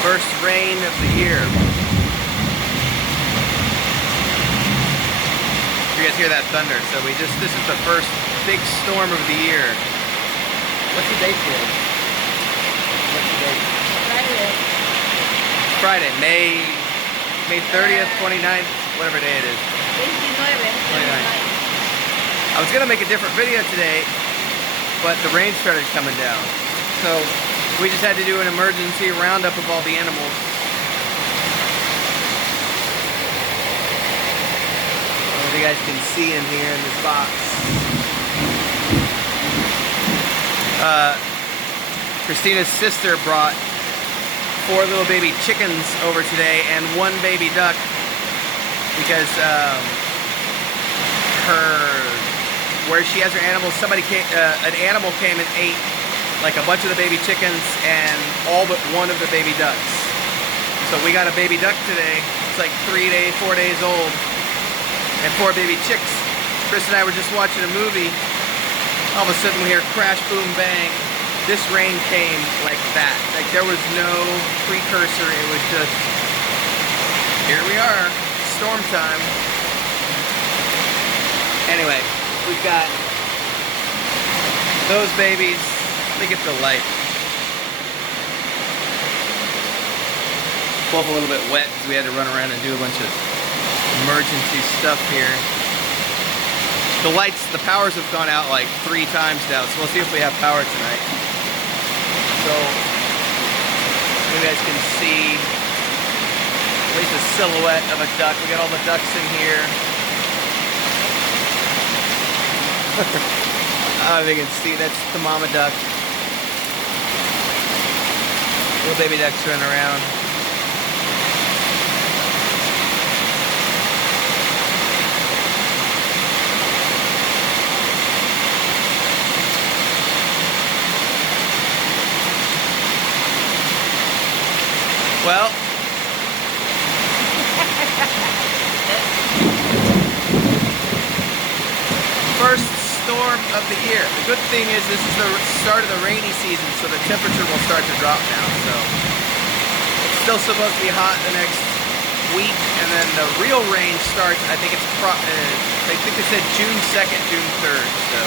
First rain of the year. You guys hear that thunder? So this is the first big storm of the year. What's the date today? What's the date? Friday, May 30th, 29th, whatever day it is. 29th. I was gonna make a different video today, but the rain started coming down. So we just had to do an emergency roundup of all the animals. As you guys can see in here in this box. Christina's sister brought 4 little baby chickens over today and 1 baby duck because where she has her animals, an animal came and ate like a bunch of the baby chickens and all but 1 of the baby ducks. So we got a baby duck today. It's like 4 days old, and 4 baby chicks. Chris and I were just watching a movie. All of a sudden we hear crash, boom, bang. This rain came like that. Like there was no precursor. It was just, here we are, storm time. Anyway, we've got those babies. Let me get the light. Both a little bit wet because we had to run around and do a bunch of emergency stuff here. The lights, the powers have gone out like 3 times now, so we'll see if we have power tonight. So, you guys can see at least a silhouette of a duck. We got all the ducks in here. I don't know if you can see, that's the mama duck. Little baby ducks running around. Well, first storm of the year. The good thing is this is the start of the rainy season, so the temperature will start to drop now. So it's still supposed to be hot the next week, and then the real rain starts. I think they said June 2nd, June 3rd. So